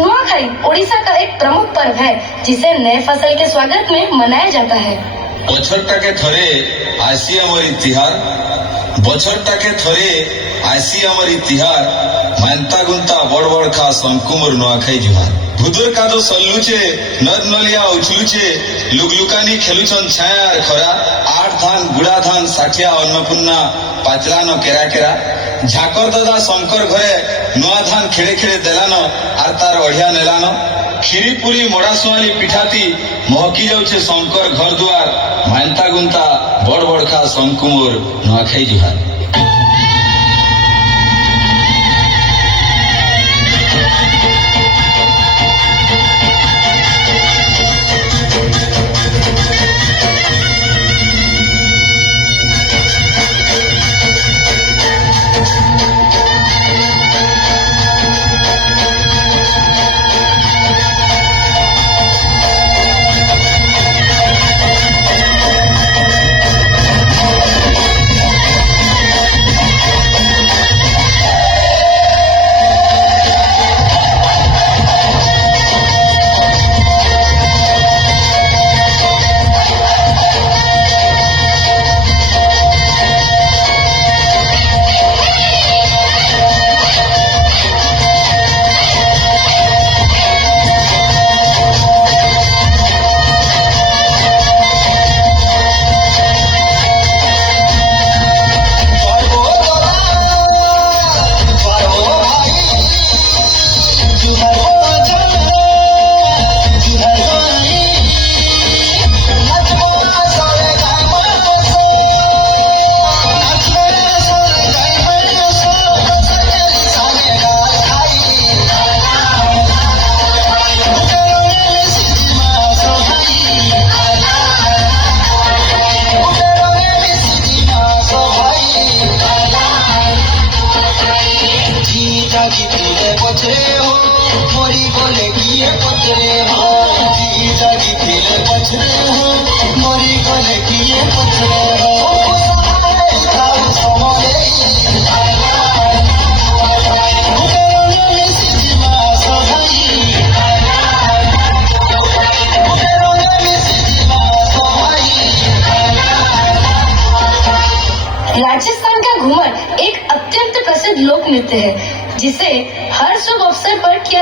नुआखाई ओडिशा का एक प्रमुख पर्व है जिसे नए फसल के स्वागत में मनाया जाता है। বছরটাকে ধরে আসি আমার ইতিহার, বছরটাকে ধরে আসি আমার ইতিহার, মান্তা গুন্তা বড় বড় খা শঙ্কুমর নোয়াখাই জুহার। ভুদর কাদো সল্লুচে, নদ নলিয়া উছলুচে, লুকলুকানি খেলুছন ছায়া আর খরা, আট ধান গুড়া ধান ষাঠিয়া অন্নপূর্ণা পাচলানো কেরা কেরা। ঝাকর দাদা শঙ্কর ঘরে নয়া ধান খেড়ে খেড়ে দেলানো আর তার অঢ়িয়া নেলানো। କ୍ଷୀରି ପୁରୀ ମଡ଼ା ସୁଆଲି ପିଠାତି ମହକି ଯାଉଛେ ଶଙ୍କର ଘର ଦୁଆର, ମାନ୍ତା ଗୁନ୍ତା ବଡ ବଡଖା ଶଙ୍କୁମୋର ନୂଆଖାଇ ଜୁହାର। राजस्थान का घूमर एक अत्यंत प्रसिद्ध लोक नृत्य है जिसे हर शुभ अवसर पर किया